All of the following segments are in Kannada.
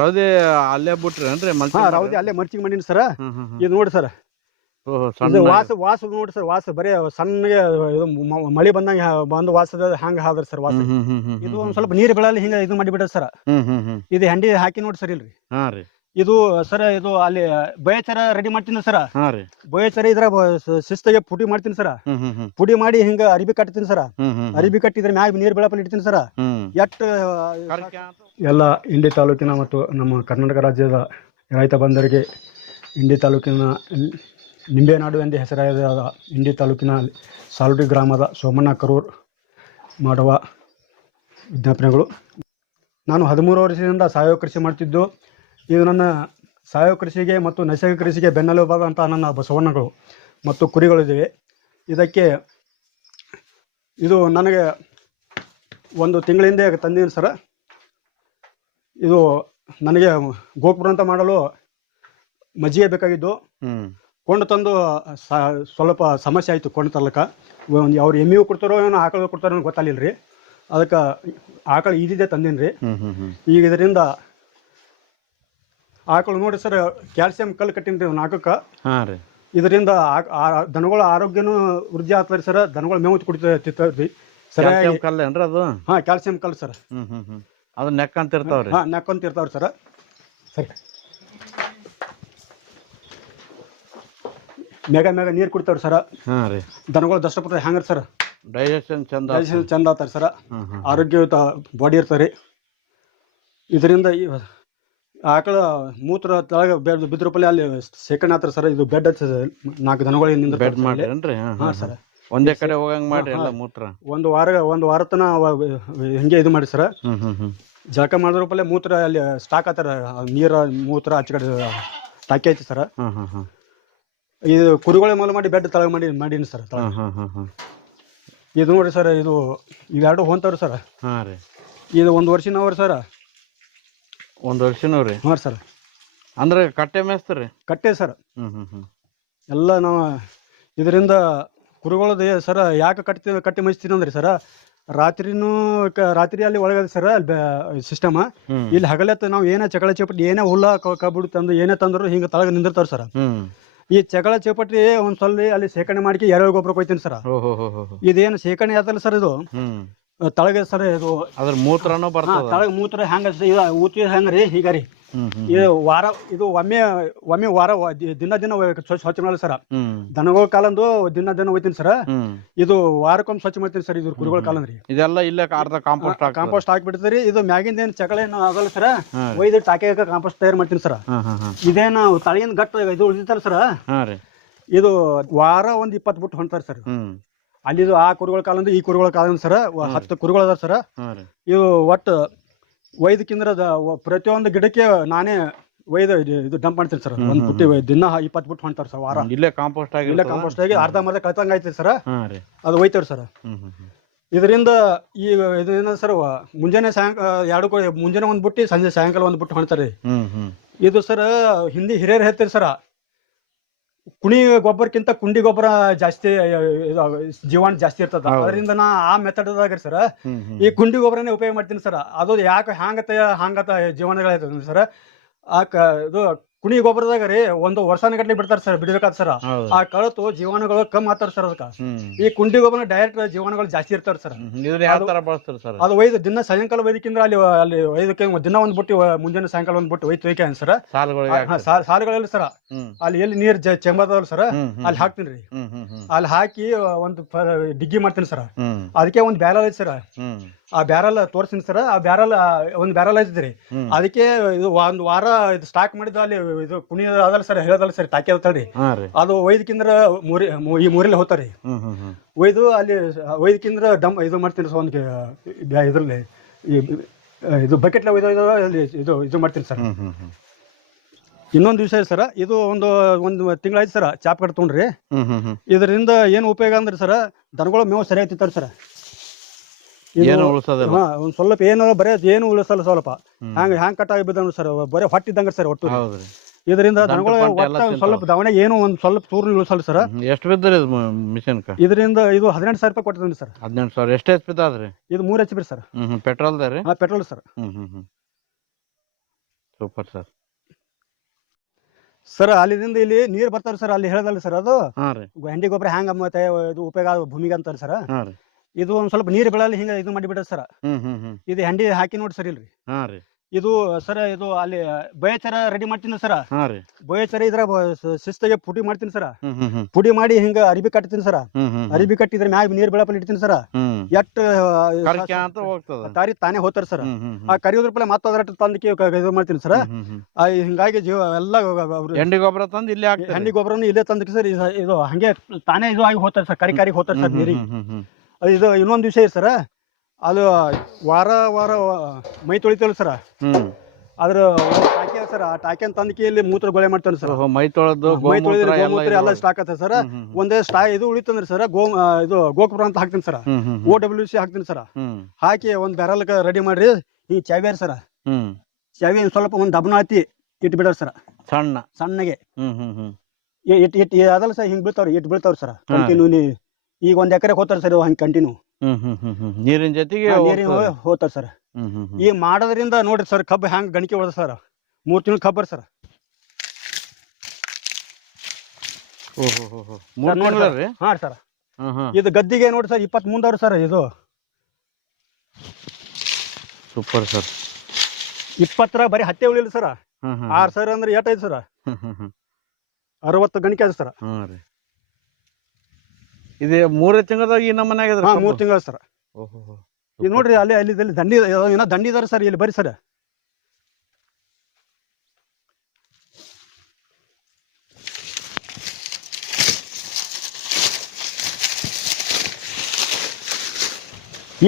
ರೌದಿ ಅಲ್ಲೇ ಬಿಟ್ರೇನ್ರಿ ರೌದಿ ಅಲ್ಲೇ ಮರ್ಚಿಂಗ್ ಮಾಡೀನಿ ಸರ್. ಇದು ನೋಡಿ ಸರ್, ವಾಸ ನೋಡಿ ಸರ್, ವಾಸ ಬರೀ ಸಣ್ಣಗೆ ಮಳಿ ಬಂದಂಗ ಬಂದು ವಾಸದ ಹಂಗ ಹಾದ್ರಿ ಸರ್ ವಾಸ. ಇದು ಒಂದ್ ಸ್ವಲ್ಪ ನೀರ್ ಬೆಳಲ್ಲಿ ಹಿಂಗ ಇದು ಮಾಡಿಬಿಟ್ಟ ಸರ್. ಇದು ಹೆಂಡಿ ಹಾಕಿ ನೋಡಿ ಸರ್ ಇಲ್ರಿ. ಇದು ಸರ್ ಇದು ಅಲ್ಲಿ ಬಯಚರ ರೆಡಿ ಮಾಡ್ತೀನಿ ಸರ್. ಬಯಚರ ಇದ್ರ ಶಿಸ್ತಾಗೆ ಪುಡಿ ಮಾಡ್ತೀನಿ ಸರ್. ಪುಡಿ ಮಾಡಿ ಹಿಂಗ ಅರಿಬಿ ಕಟ್ತೀನಿ ಸರ್. ಅರಿಬಿ ಕಟ್ಟಿದ್ರ ಮ್ಯಾಗ ನೀರ್ ಬೆಳಪಲ್ಲಿ ಇಡ್ತೀನಿ ಸರ್. ಎಲ್ಲ ಇಂಡಿ ತಾಲೂಕಿನ ಮತ್ತು ನಮ್ಮ ಕರ್ನಾಟಕ ರಾಜ್ಯದ ರೈತ ಬಂಧುಗಳಿಗೆ ಇಂಡಿ ತಾಲೂಕಿನ ನಿಂಬೆನಾಡು ಎಂದೇ ಹೆಸರಾದ ಇಂಡಿ ತಾಲೂಕಿನ ಸಾಲುಟಿ ಗ್ರಾಮದ ಸೋಮಣ್ಣ ಕರೂರ್ ಮಾಡುವ ವಿಜ್ಞಾಪನೆಗಳು. ನಾನು 13 ವರ್ಷದಿಂದ ಸಾವಯವ ಕೃಷಿ ಮಾಡ್ತಿದ್ದು. ಇದು ನನ್ನ ಸಾವಯವ ಕೃಷಿಗೆ ಮತ್ತು ನೈಸರ್ಗಿಕ ಕೃಷಿಗೆ ಬೆನ್ನೆಲುಬಾದಂಥ ನನ್ನ ಬಸವಣ್ಣಗಳು ಮತ್ತು ಕುರಿಗಳಿವೆ. ಇದಕ್ಕೆ ಇದು ನನಗೆ 1 ತಿಂಗಳ ಹಿಂದೆ ತಂದೀನಿ ಸರ್. ಇದು ನನಗೆ ಗೋಪುರ ಅಂತ ಮಾಡಲು ಮಜ್ಜಿಗೆ ಬೇಕಾಗಿದ್ದು. ಕೊಂಡು ತಂದು ಸ್ವಲ್ಪ ಸಮಸ್ಯೆ ಆಯಿತು ಕೊಂಡು ತರ್ಲಕ್ಕ. ಅವ್ರು ಎಮ್ಮಿಯೂ ಕೊಡ್ತಾರೋ ಏನೋ ಆಕಳು ಕೊಡ್ತಾರೋ ಗೊತ್ತಾಗಲಿಲ್ಲ ರೀ. ಅದಕ್ಕೆ ಆಕಳು ಈದಿದೆ ತಂದೀನಿ ರೀ. ಈಗ ಇದರಿಂದ ಆಕಳು ನೋಡಿ ಸರ್, ಕ್ಯಾಲ್ಸಿಯಂ ಕಲ್ಲು ಕಟ್ಟಿನಿ ರೀ 4ಕ್ಕೆ. ಇದರಿಂದ ದನಗಳ ಆರೋಗ್ಯನೂ ವೃದ್ಧಿ ಆಗ್ತದೆ ಸರ್. ದನಗಳ ಮೇವು ಕುಡಿತೀವಿ ಸರಿಯಾಗಿ. ಕ್ಯಾಲ್ಸಿಯಂ ಕಲ್ಲು ಸರ್. ಅದು ನೆಕ್ ಅಂತ ಇರ್ತಾವ್ರಿ. ನೆಕ್ ಅಂತ ಇರ್ತಾವ್ರಿ ಸರ್. ಸರಿ, ಮೇಗ ನೀರು ಕುಡಿತಾವ್ರಿ ಸರ್. ದನಗಳು ದಷ್ಟಪುಟ ಹೆಂಗ್ರಿ ಸರ್, ಡೈಜೆಷನ್ ಚಂದ ಆಗ್ತಾರೆ ಸರ್. ಆರೋಗ್ಯಯುತ ಬಾಡಿ ಇರ್ತಾರೆ. ಇದರಿಂದ ಆಕಳ ಮೂತ್ರ ತಳಗ ಬಿದ್ರಪಲ್ಲಿ ಅಲ್ಲಿ ಶೇಖರಣೆ ಆಗ್ತಾರೆ ಸರ್. ಇದು ಬೆಡ್ 4 ದನಗಳಿಂದ ಬೆಡ್ ಮಾಡ್ರಿ. ಸರ್ ಒಂದೇ ಕಡೆ ಹೋಗಂಗ್ ಮಾಡ್ರಿ ಎಲ್ಲ ಮೂತ್ರ. ಒಂದು ವಾರ ತನ ಹಿಂಗೆ ಇದು ಮಾಡಿ ಸರ್. ಜಳಕ ಮಾಡಿದ್ರಪಲ್ಲೇ ಮೂತ್ರ ಅಲ್ಲಿ ಸ್ಟಾಕ್ ಆತಾರ. ನೀರ ಮೂತ್ರ ಆಚೆ ಕಡೆ ಟಾಕಿ ಐತಿ ಸರ್. ಇದು ಕುರಿಗಳ ಮೂಲ ಮಾಡಿ ಬೆಡ್ ತಳಗ ಮಾಡೀನಿ ಸರ್. ಇದು ನೋಡ್ರಿ ಸರ್, ಇದು ಇವೆರಡು ಹೊಂತವ್ರಿ ಸರ್. ಇದು 1 ವರ್ಷನವ್ರಿ ಸರ್. 1 ವರ್ಷನವ್ರಿ? ಸರ್. ಅಂದ್ರೆ ಕಟ್ಟೆ ಮೇಸ್ತರಿ? ಕಟ್ಟೆ ಸರ್. ಎಲ್ಲ ನಾವು ಇದರಿಂದ ಕುರಿಗಳದ ಸರ್ ಯಾಕೆ ಕಟ್ಟಿ ಮೇಯಿಸ್ತೀನಿ ಅಂದ್ರಿ ಸರ್, ರಾತ್ರಿ ಅಲ್ಲಿ ಒಳಗದೆ ಸರ್ ಸಿಸ್ಟಮ್. ಇಲ್ಲಿ ಹಗಲತ್ತ ನಾವು ಏನೇ ಚಕಳ ಚೇಪಟ್ಟಿ ಏನೇ ಹುಲ್ಲ ಕಬ್ಬು ತಂದು ಏನೇ ತಂದ್ರು ಹಿಂಗೆ ತಳಗ ನಿಂದಿರ್ತಾರ ಸರ್. ಈ ಚಗಳ ಚೇಪಟ್ಟಿ ಒಂದ್ ಸ್ವಲ್ಪ ಅಲ್ಲಿ ಶೇಖರಣೆ ಮಾಡಿ ಎರೆಹುಳ ಗೊಬ್ಬರ ಕೊಯ್ತೀನಿ ಸರ್. ಇದೇನು ಶೇಖರಣೆ ಆತಲ್ಲ ಸರ್, ಇದು ತಳಗ ಸರ್. ಇದು ಅದ್ರ ಮೂತ್ರನೂ ಬರ್ತದ. ತಳಗ ಮೂತ್ರ ಹೆಂಗ ಊತಿ ಹೆಂಗ್ರಿ ಈಗ ರೀ. ಇದು ವಾರ ಇದು ಒಮ್ಮೆ ವಾರ ದಿನ ಸ್ವಚ್ಛ ಮಾಡಲ್ಲ ಸರ್. ದನಗಳ ಕಾಲಂದು ದಿನ ಹೋಯ್ತೀನಿ ಸರ್. ಇದು ವಾರಕ್ಕೊಮ್ಮೆ ಸ್ವಚ್ಛ ಮಾಡ್ತೀನಿ ಸರ್. ಇದು ಕುರಿಗಳ ಕಾಲಂದ್ರಿ. ಇದೆಲ್ಲ ಇಲ್ಲೇ ಅರ್ಧ ಕಾಂಪೋಸ್ಟ್ ಹಾಕ್ಬಿಡ್ತೀರಿ. ಇದು ಮ್ಯಾಗಿಂದ ಏನ್ ಚಕಳ ಏನು ಆಗಲ್ಲ ಸರ್. ಒಯ್ದು ಟಾಕಿ ಕಾಂಪೋಸ್ಟ್ ತಯಾರು ಮಾಡ್ತೀನಿ ಸರ್. ಇದೇನು ತಳಿಯಿಂದ ಗಟ್ಟ ಇದು ಉಳಿತಾರ ಸರ್. ಇದು ವಾರ 20 ಬಿಟ್ಟು ಹೊಂಟಾರ ಸರ್. ಅಲ್ಲಿದು ಆ ಕುರಿಗಳ ಕಾಲಂದು ಈ ಕುರಿಗಳ ಕಾಲಂದು ಸರ್ 10 ಕುರಿಗಳು ಅದಾರ ಸರ್. ಇದು ಒಟ್ಟು ಒಯ್ದಕ್ಕಿಂದ್ರ ಪ್ರತಿಯೊಂದು ಗಿಡಕ್ಕೆ ನಾನೇ ಒಯ್ದು ಇದು ಡಂಪ್ ಮಾಡ್ತೀನಿ ಸರ್. ಒಂದು ಪುಟ್ಟಿ ದಿನ 20 ಬಿಟ್ಟು ಹೊಂಟಾರ ಸರ್. ವಾರ ಇಲ್ಲೇ ಕಾಂಪೋಸ್ಟ್ ಆಗಿ ಅರ್ಧ ಕಳ್ತಂಗ ಐತಿ ಸರ್. ಅದು ಒಯ್ತೇವ್ರಿ ಸರ್. ಇದರಿಂದ ಇದು ಸರ್ ಮುಂಜಾನೆ ಸಾಯಂಕಾಲ ಮುಂಜಾನೆ 1 ಬುಟ್ಟಿ, ಸಂಜೆ ಸಾಯಂಕಾಲ 1 ಬುಟ್ಟಿ ಹೊಣ್ತಾರೆ. ಇದು ಸರ್ ಹಿಂದಿ ಹಿರಿಯರು ಹೇಳ್ತೀರಿ ಸರ್, ಕುಣಿ ಗೊಬ್ಬರಕ್ಕಿಂತ ಕುಂಡಿ ಗೊಬ್ಬರ ಜಾಸ್ತಿ ಜೀವಾಣು ಜಾಸ್ತಿ ಇರ್ತದ. ಅದರಿಂದ ನಾ ಆ ಮೆಥಡ್ದಾಗ ಸರ್ ಈ ಕುಂಡಿ ಗೊಬ್ಬರನೇ ಉಪಯೋಗ ಮಾಡ್ತೀನಿ ಸರ್. ಅದು ಯಾಕೆ ಹಾಂಗತ ಜೀವಾಣುಗಳಾಯ್ತದ ಸರ್. ಇದು ಕುಣಿ ಗೊಬ್ಬರದಾಗ ರೀ 1 ವರ್ಷನ ಗಟ್ಲೆ ಬಿಡ್ತಾರ ಸರ್, ಬಿಡ್ಬೇಕಾದ ಸರ್. ಆ ಕಳತು ಜೀವಾಣುಗಳು ಕಮ್ಮಿ ಆಗ್ತಾರ ಸರ್. ಅದಕ್ಕ ಈ ಕುಂಡಿ ಗೊಬ್ಬರ ಡೈರೆಕ್ಟ್ ಜೀವಾಣುಗಳು ಜಾಸ್ತಿ ಇರ್ತಾರ ಸರ್. ಅದು ಒಯ್ದು ದಿನ ಸಾಯಂಕಾಲ ಒಯ್ದಕ್ಕಿಂದ್ರ ಅಲ್ಲಿ ಒಯ್ದಕ್ಕೆ ದಿನ 1 ಬುಟ್ಟಿ, ಮುಂಜಾನೆ ಸಾಯಂಕಾಲ 1 ಬುಟ್ಟಿ ಒಯ್ತು ಸರ್. ಸಾಲುಗಳಲ್ಲಿ ಸರ್ ಅಲ್ಲಿ ಎಲ್ಲಿ ನೀರ್ ಚೆಂಬದವ್ರ ಸರ್ ಅಲ್ಲಿ ಹಾಕ್ತೀನಿ ರೀ. ಅಲ್ಲಿ ಹಾಕಿ ಒಂದು ಡಿಗ್ಗಿ ಮಾಡ್ತೀನಿ ಸರ್. ಅದಕ್ಕೆ ಒಂದು ಬ್ಯಾರಲ್ ಐತಿ ಸರ್. ಆ ಬ್ಯಾರಲ್ ತೋರ್ಸಿನಿ ಸರ್. ಆ ಬ್ಯಾರಲ್ ಒಂದು ಬ್ಯಾರಲ್ ಐತಿದ್ರಿ. ಅದಕ್ಕೆ ಇದು 1 ವಾರ ಇದು ಸ್ಟಾಕ್ ಮಾಡಿದ್ದು ಅಲ್ಲಿ ಇದು ಕುಣಿ ಅದಲ್ಲ ಸರ್, ಹೇಳದಲ್ಲ ಸರ್, ಟಾಕಿ ಅದಲ್ರಿ. ಅದು ಒಯ್ದಕ್ಕಿಂದ್ರ ಈ ಮೂರಲ್ಲಿ ಹೋಗ್ತಾರಿ. ಒಯ್ದು ಅಲ್ಲಿ ಒಯ್ದಕ್ಕಿಂದ್ರ ಇದು ಮಾಡ್ತೀನಿ ಸರ್. ಒಂದು ಇದ್ರಲ್ಲಿ ಇದು ಬಕೆಟ್ಲ ಒಯ್ದು ಅಲ್ಲಿ ಇದು ಮಾಡ್ತೀನಿ ಸರ್. ಇನ್ನೊಂದು ವಿಷಯ ಸರ್, ಇದು ಒಂದು ತಿಂಗಳಾಯ್ತು ಸರ್ ಚಾಪ್ ಕಟ್ ತೊಗೊಂಡ್ರಿ. ಇದರಿಂದ ಏನು ಉಪಯೋಗ ಅಂದ್ರೆ ಸರ್, ದನಗಳು ಮೇವು ಸರಿಯಾಗಿ ತಿಂತಾರೆ ಸರ್. ಒಂದ್ ಸ್ವಲ್ಪ ಏನು ಬರೇ ಏನು ಉಳಿಸಲ್ಲ. ಸ್ವಲ್ಪ ಹ್ಯಾಂಗ್ ಕಟ್ ಆಗಿ ಬಿದ್ದ ಸರ್, ಬರೀ ಹೊಟ್ಟಿದ್ದಂಗ ಸರ್ ಒಟ್ಟು. ಇದರಿಂದ ದನಗಳು ಸ್ವಲ್ಪ ದವಣೆ ಏನು ಒಂದ್ ಸ್ವಲ್ಪ ಚೂರು ಉಳಿಸಲ್ಲ ಸರ್. ಎಷ್ಟು ಬಿದ್ದ್ರಿ ಮಿಷನ್? ಇದರಿಂದ ಇದು 18,000 ರೂಪಾಯಿ ಕೊಟ್ಟಿದ್ದೀನಿ ಸರ್. 18,000 ಎಷ್ಟು HP ಬಿದ್ದಾದ್ರಿ? ಇದು 3 HP ಸರ್. ಪೆಟ್ರೋಲ್ ರೀ? Petrol sir. Super sir. Sir ಅಲ್ಲಿಂದ ಇಲ್ಲಿ ನೀರು ಬರ್ತಾರೆ ಸರ್, ಅಲ್ಲಿ ಹೇಳದಲ್ಲ ಸರ್, ಅದು ಹಾಂ ರೀ. ಹಂಡಿ ಗೊಬ್ಬರ ಹ್ಯಾಂಗ ಮತ್ತೆ ಇದು ಉಪಯೋಗ ಭೂಮಿಗೆ ಅಂತಾರೆ ಸರ್. ಹಾಂ ರೀ. ಇದು ಒಂದ್ ಸ್ವಲ್ಪ ನೀರು ಬೀಳಲ್ಲಿ ಹಿಂಗ ಇದು ಮಾಡಿಬಿಟ್ರೆ ಸರ್. ಇದು ಹಂಡಿ ಹಾಕಿ ನೋಡಿ ಸರ್ ಇಲ್ರಿ. ಹಾಂ ರೀ. ಇದು ಸರ್ ಇದು ಅಲ್ಲಿ ಬಯಚರ ರೆಡಿ ಮಾಡ್ತೀನಿ ಸರ್. ಹಾಂ ರೀ. ಬಯಚರ ಇದ್ರ ಶಿಸ್ತಾಗೆ ಪುಡಿ ಮಾಡ್ತೀನಿ ಸರ್. ಪುಡಿ ಮಾಡಿ ಹಿಂಗ ಅರಿಬಿ ಕಟ್ತೀನಿ ಸರ್. ಅರಿಬಿ ಕಟ್ಟಿದ್ರ ಮ್ಯಾಗ ನೀರ್ ಬೆಳಪಲ್ಲಿ ಇಡ್ತೀನಿ ಸರ್. ಎಟ್ ಅಂತ ಹೋಗ್ತದ ತಾರಿ ತಾನೇ ಹೋಗ್ತಾರ ಸರ್. ಆ ಕರಿಯೋದ್ರ ಪಲ್ಲ ಮತ್ತೆ ಅದ್ರ ತಂದಕ್ಕೆ ಇದು ಮಾಡ್ತೀನಿ ಸರ್. ಹಿಂಗಾಗಿ ಜೀವ ಎಲ್ಲ ಎಂಡಿ ಗೊಬ್ಬರ ತಂದು ಇಲ್ಲೇ ಹಾಕ್ತಾರೆ. ಹಂಡಿ ಗೊಬ್ಬರನು ಇಲ್ಲೇ ತಂದಕ್ಕೆ ಸರ್. ಇದು ಹಂಗೆ ತಾನೇ ಇದು ಆಗಿ ಹೋಗ್ತಾರೆ ಸರ್, ಕರಿ ಹೋಗ್ತಾರೆ ಸರ್ ನೀರಿಗೆ. ಇದು ಇನ್ನೊಂದು ವಿಷಯ ಸರ್, ಅದು ವಾರ ಮೈ ತೊಳಿತೇವಲ್ಲ ಸರ್, ಅದ್ರ ಟಾಕಿ ಸರ್. ಆ ಟಾಕಿ ತಂದಕ್ಕೆ ಇಲ್ಲಿ ಮೂತ್ರ ಗೊಳೆ ಮಾಡ್ತಾನೆ ಸರ್. ಮೈ ತೊಳೆದು ಗೋಮೂತ್ರ ಎಲ್ಲ ಸ್ಟಾಕ್ ಆಗ್ತದೆ ಸರ್. ಒಂದೇ ಇದು ಉಳಿತಂದ್ರೆ ಸರ್, ಇದು ಗೋಕುರ ಅಂತ ಹಾಕ್ತೀನಿ ಸರ್. OWC ಹಾಕ್ತೀನಿ ಸರ್. ಹಾಕಿ ಒಂದ್ ಬ್ಯಾರಲ್ ರೆಡಿ ಮಾಡ್ರಿ. ಈ ಚಾವಿಯಾರ ಸರ್, ಚಾವಿ ಸ್ವಲ್ಪ ಒಂದ್ ದಬ್ನ ಹಾಕಿ ಇಟ್ಟು ಬಿಡೋರು ಸರ್, ಸಣ್ಣಗೆ. ಅದಲ್ಲ ಸರ್, ಹಿಂಗ್ ಬೀಳ್ತಾವ್ರಿ, ಇಟ್ಟು ಬೀಳ್ತಾವ್ರಿ ಸರ್ ಕಂಟಿನ್ಯೂ. ಈಗ 1 ಎಕರೆ ಹೋಗ್ತಾರೆ ಸರ್ ಹಂಗೆ ಕಂಟಿನ್ಯೂ. ನೀರಿನ ಜೊತೆಗೆ ಹೋಗ್ತಾರೆ ಸರ್. ಈ ಮಾಡೋದ್ರಿಂದ ನೋಡ್ರಿ ಸರ್, ಕಬ್ಬು ಹ್ಯಾಂಗ ಗಣಿಕೆ ಹೊಡೆದ ಸರ್. 3 ತಿಂಗಳು ಕಬ್ಬರ್ ಸರ್. ಹಾ ಸರ್. ಇದು ಗದ್ದಿಗೆ ನೋಡಿ ಸರ್ 20 ಮುಂದವ್ರಿ ಸರ್. ಇದು ಸೂಪರ್ ಸರ್. 20 ಬರೀ ಹತ್ತೆ ಉಳಿಲ್ಲ ಸರ್. 6 ಸರ್ ಅಂದ್ರೆ ಏಟೈದು ಸರ್. 60 ಗಣಿಕೆ ಅದ ಸರ್. ಇದು 3 ತಿಂಗಳದಾಗ ಈ ನಮ್ಮ ಮನ್ಯಾಗ 3 ತಿಂಗಳು ಸರ್. ಇದು ನೋಡ್ರಿ ಅಲ್ಲಿ ದಂಡಿ ಏನೋ ದಂಡಿ ಇದಾರೆ ಸರ್. ಇಲ್ಲಿ ಬರ್ರಿ ಸರ್.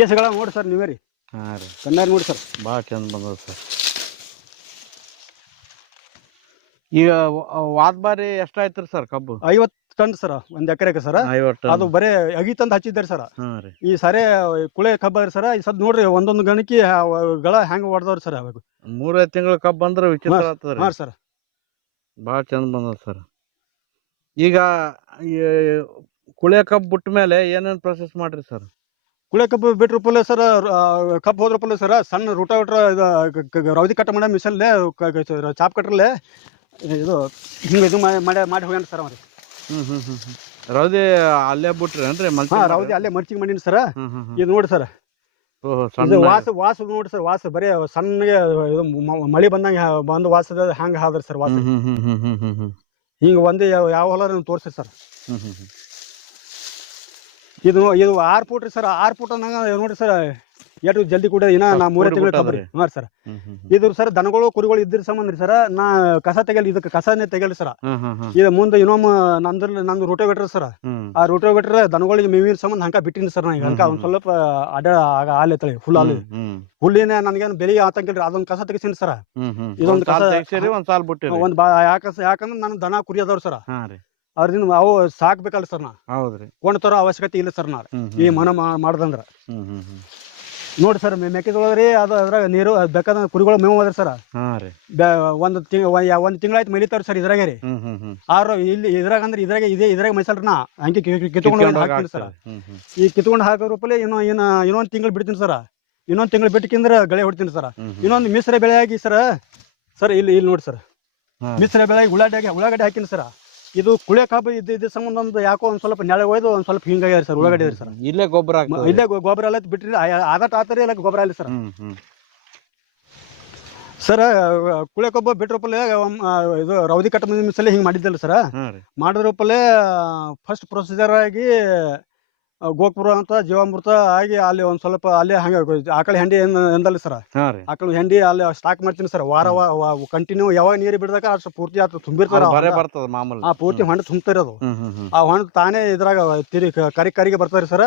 ಏಸುಗಳ ನೋಡಿ ಸರ್, ನೀವೇ ರೀ. ಹಾಂ ರೀ, ಕಣ್ಣಾರಿ ನೋಡಿ ಸರ್, ಭಾಳ ಚಂದ ಬಂದದ ಸರ್. ಈಗ ವಾದ ಬಾರಿ ಎಷ್ಟಾಯ್ತು ಸರ್ ಕಬ್ಬು? 50 ಟನ್ ಸರ್ 1 ಎಕರೆಗೆ ಸರ್. 50 ಅದು ಬರೇ ಅಗಿತಂದು ಹಚ್ಚಿದ್ದಾರೆ ಸರ್. ಈ ಸಾರಿ ಕುಳೆ ಕಬ್ಬ ಸರ್. ಈ ಸದ್ ನೋಡ್ರಿ ಒಂದೊಂದು ಗಣಕಿ ಗಳ ಹೆಂಗ್ ಹೊಡೆದವ್ರಿ ಸರ್. ಅವಾಗ 3 ತಿಂಗಳ ಕಬ್ಬು ಅಂದ್ರೆ ವಿಚಿತ್ರ ಆಗ್ತದ್ರಿ. ಹಾ ಸರ್, ಭಾಳ ಚಂದ ಬಂದದ ಸರ್. ಈಗ ಕುಳೆ ಕಬ್ಬು ಬಿಟ್ಟ ಮೇಲೆ ಏನೇನು ಪ್ರೊಸೆಸ್ ಮಾಡ್ರಿ ಸರ್? ಕುಳೆ ಕಬ್ಬು ಬಿಟ್ರ ಪಲ್ಲೆ ಸರ್, ಕಬ್ಬು ಹೋದ್ರ ಪಲ್ಲೆ ಸರ್, ಸಣ್ಣ ರೂಟಾವೇಟ್ರ ರೌದಿ ಕಟ್ಟ ಮಾಡೋ ಮಿಷನ್ಲೆ ಚಾಪ್ ಕಟ್ರಲ್ಲೇ ಇದು ಹಿಂಗೆ ಇದು ಮಾಡಿ ಹೋಗ್ಯಾನ ಸರ್ ಅವ್ರಿ. ರೌದಿ ಅಲ್ಲೇ ಬಿಟ್ರೇನ್ರಿ? ರೌದಿ ಅಲ್ಲೇ ಮರ್ಚಿಗೆ ಮಾಡೀನಿ ಸರ್. ಇದು ನೋಡಿ ಸರ್, ವಾಸ ನೋಡಿ ಸರ್. ವಾಸ ಬರೀ ಸಣ್ಣಗೆ ಮಳಿ ಬಂದಂಗೆ ವಾಸದ ಹ್ಯಾಂಗ ಹಾದ್ರಿ ಸರ್ ವಾಸ. ಹಿಂಗ ಒಂದೇ ಯಾವ ಹೊಲ ತೋರಿಸಿ ಸರ್. ಇದು 6 ಫೂಟ್ ರೀ ಸರ್. 6 ಫೂಟ್ ಅನ್ನಂಗ ನೋಡ್ರಿ ಸರ್, ಎಷ್ಟು ಜಲ್ದಿ ಕೂಡ ಇನ್ನ ನಾ 3 ತಿಂಗಳು ಕಬ್ಬರಿ. ಹಾಂ ಸರ್. ಇದು ಸರ್ ದನಗಳು ಕುರಿಗಳು ಇದ್ರ ಸಂಬಂಧ ರೀ ಸರ್. ನಾ ಕಸ ತೆಗಿಯಲ್ಲ, ಇದಕ್ಕೆ ಕಸನೇ ತೆಗಿಯಲ್ಲ ಸರ್. ಇದು ಮುಂದೆ ಇನ್ನೊಮ್ಮೆ ನಂದು ರೋಟೋವೇಟ್ರ್ ಸರ್. ಆ ರೋಟೋವೇಟ್ರ್ ದನಗಳಿಗೆ ಮೇವಿನ ಸಂಬಂಧ ಹಂಕ ಬಿಟ್ಟಿನಿ ಸರ್. ನಾ ಈಗ ಹಂಕ ಒಂದ್ ಸ್ವಲ್ಪ ಹಾಲೆ ತಳಿ ಫುಲ್ ಹಾಲು ಹುಲ್ಲಿನ ನನ್ಗೇನು ಬೆಳಿಗ್ಗೆ ಆತಂಕಿಲ್ರಿ. ಅದೊಂದು ಕಸ ತೆಗಿಸೀನಿ ಸರ್. ಇದೊಂದು ಕಸ ಯಾಕಂದ್ರೆ ನನ್ನ ದನ ಕುರಿ ಅದಾವ್ರಿ ಸರ್. ಅವ್ರದಿಂದ ಅವು ಸಾಕ್ಬೇಕಲ್ಲ ಸರ್. ನಾ ಕೊಂಡ್ ತರೋ ಅವಶ್ಯಕತೆ ಇಲ್ಲ ಸರ್. ನಾ ಈ ಮನ ಮಾಡ್ದಂದ್ರ ನೋಡಿ ಸರ್, ಮೆಕ್ಕೆಜೋಳ ರೀ. ಅದು ಅದ್ರಾಗ ನೀರು ಬೇಕಾದ ಕುರಿಗಳು ಮೇವು ಅದ್ರ ಸರ್. ಒಂದ್ ತಿಂಗಳಾಯ್ತು ಮೈಲಿತಾರ ಸರ್ ಇದ್ರಾಗ ರೀ. ಆರು ಇಲ್ಲಿ ಇದ್ರಾಗ ಅಂದ್ರೆ ಇದ್ರಾಗ ಮೈಸಲ್ರಿ. ನಾ ಹಂಗೆ ಕಿತ್ಕೊಂಡು ಹಾಕ್ತೀನಿ ಸರ್. ಈ ಕಿತ್ಕೊಂಡು ಹಾಕೋ ರೂಪಲ್ಲಿ ಇನ್ನೊಂದ್ ತಿಂಗಳು ಬಿಡ್ತೀನಿ ಸರ್. ಇನ್ನೊಂದ್ ತಿಂಗಳು ಬಿಟ್ಟಕಿಂದ್ರೆ ಗಳೆ ಹೊಡ್ತೀನಿ ಸರ್. ಇನ್ನೊಂದು ಮಿಶ್ರ ಬೆಳೆ ಆಗಿ ಸರ್ ಇಲ್ಲಿ ನೋಡಿ ಸರ್, ಮಿಶ್ರ ಬೆಳೆ ಉಳ್ಳಾಗಡ್ಡೆ ಹಾಕಿನಿ ಸರ್. ಇದು ಕುಳೆ ಕಬ್ಬು ಇದ್ದ ಸಂಬಂಧ ಒಂದು ಯಾಕೋ ಒಂದ್ ಸ್ವಲ್ಪ ನೆಳೆ ಒಯ್ದು ಒಂದ್ ಸ್ವಲ್ಪ ಹಿಂಗಾಗಿ ಸರ್ ಉಳ್ಳಾಗಡ್ಡೆ ಸರ್. ಇಲ್ಲೇ ಗೊಬ್ಬರ ಎಲ್ಲ ಬಿಟ್ರಿ ಆದಟ್ ಆತರಿ ಎಲ್ಲ ಗೊಬ್ಬರ ಅಲ್ಲಿ ಸರ್. ಸರ್ ಕುಳೆ ಕಬ್ಬು ಬಿಟ್ರಪ್ಪಲೆ ಇದು ರೌದಿ ಕಟ್ಟ ಮಿಸಲೆ ಹಿಂಗ್ ಮಾಡಿದ್ದಲ್ಲ ಸರ್. ಮಾಡಿದ್ರಪ್ಪಲೆ ಫಸ್ಟ್ ಪ್ರೊಸೀಜರ್ ಆಗಿ ಗೋಪುರ ಅಂತ ಜೀವಾಮೃತ ಆಗಿ ಅಲ್ಲಿ ಒಂದ್ ಸ್ವಲ್ಪ ಅಲ್ಲೇ ಹಂಗ ಆಕಳ ಹೆಂಡಿ ಎಂದಲ್ಲ ಸರ್. ಆಕಳ ಹೆಂಡಿ ಅಲ್ಲಿ ಸ್ಟಾಕ್ ಮಾಡ್ತೀನಿ ಸರ್. ವಾರ ಕಂಟಿನ್ಯೂ ಯಾವಾಗ ನೀರು ಬಿಡದಾಗ ಅಷ್ಟು ಪೂರ್ತಿ ಆತ ತುಂಬಿರ್ತಾರ. ಆ ಪೂರ್ತಿ ಹೊಂಡ ತುಂಬ್ತಾರ. ಅದು ಆ ಹೊಂಡ ತಾನೇ ಇದ್ರಾಗ ಕರಿಗೆ ಬರ್ತಾರೆ ಸರ್.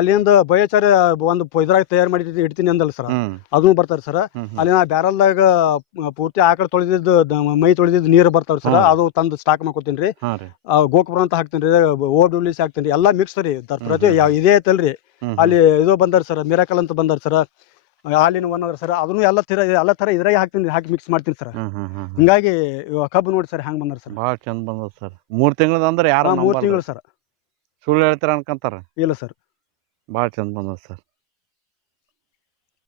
ಅಲ್ಲಿಂದ ಬಯಚಾರ ಒಂದು ಇದ್ರಾಗ ತಯಾರು ಮಾಡಿ ಇಡ್ತೀನಿ ಅಂದಲ್ಲ ಸರ್. ಅದನ್ನು ಬರ್ತಾರೆ ಸರ್. ಅಲ್ಲಿ ನಾ ಬ್ಯಾರಲ್ದಾಗ ಪೂರ್ತಿ ಆಕಳ ತೊಳೆದಿದ್ದು ಮೈ ತೊಳೆದಿದ್ದು ನೀರು ಬರ್ತಾವ್ರಿ ಸರ್. ಅದು ತಂದು ಸ್ಟಾಕ್ ಮಾಡ್ಕೊತೀನಿ ರೀ. ಗೋಪುರ ಅಂತ ಹಾಕ್ತೀನಿ ರೀ, OWC ಹಾಕ್ತೀನಿ ರೀ. ಎಲ್ಲಾ ಮಿಕ್ಸ್ ರೀ. ಇದೇ ಐತಲ್ರಿ. ಅಲ್ಲಿ ಇದು ಬಂದಾರ ಸರ್, ಮಿರಾಕಲ್ ಅಂತ ಬಂದಾರ ಸರ್. ಹಾಲಿನ ಒಂದ್ರ ಸರ್. ಅದನ್ನು ಎಲ್ಲ ತರ ಇದ್ರಾಗ ಹಾಕಿ ಮಿಕ್ಸ್ ಮಾಡ್ತೀನಿ ಸರ್. ಹಿಂಗಾಗಿ ಕಬ್ಬು ನೋಡಿ ಸರ್ ಹೆಂಗ್ ಬಂದಾರ ಸರ್. ಭಾಳ ಚಂದ ಬಂದ ಸರ್. 3 ತಿಂಗಳದ ಅಂದ್ರೆ ಯಾರು 3 ತಿಂಗಳು ಸರ್. ಸುಳ್ಳು ಹೇಳ್ತಾರ ಅನ್ಕಂತಾರ? ಇಲ್ಲ ಸರ್, ಭಾಳ ಚಂದ ಬಂದ ಸರ್.